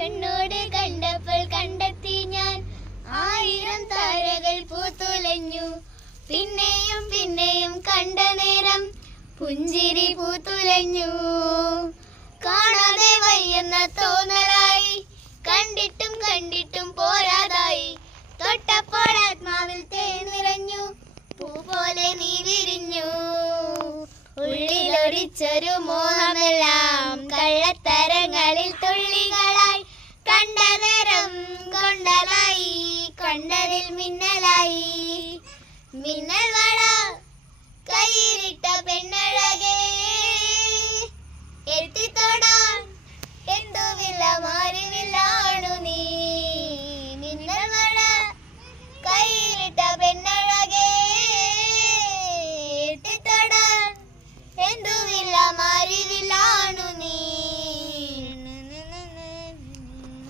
കണ്ണോട് കണ്ടപ്പോൾ കണ്ടെത്തി ഞാൻ 1000 താരകൾ പൂത്തുലഞ്ഞു. പിന്നെയും പിന്നെയും കണ്ട നേരം പുഞ്ചിരി പൂത്തുലഞ്ഞു. കാണാതെ വയ്യെന്ന തോന്നലായി, കണ്ടിട്ടും കണ്ടിട്ടും പോരാതായി. തൊട്ടപ്പോൾ ആത്മാവിൽ തേൻ നിറഞ്ഞു, പൂ പോലെ നീ വിരിഞ്ഞു. ഉള്ളിലൊരിച്ചൊരു മോഹമെല്ലാം കള്ളത്തരങ്ങളിൽ തുള്ളികളായി. കണ്ട നേരം കൊണ്ടലായി, കണ്ടതിൽ മിന്നലായി. മിന്നൽ വള കയ്യിലിട്ട പെണ്ണഴകേ, എത്തിത്തൊടാ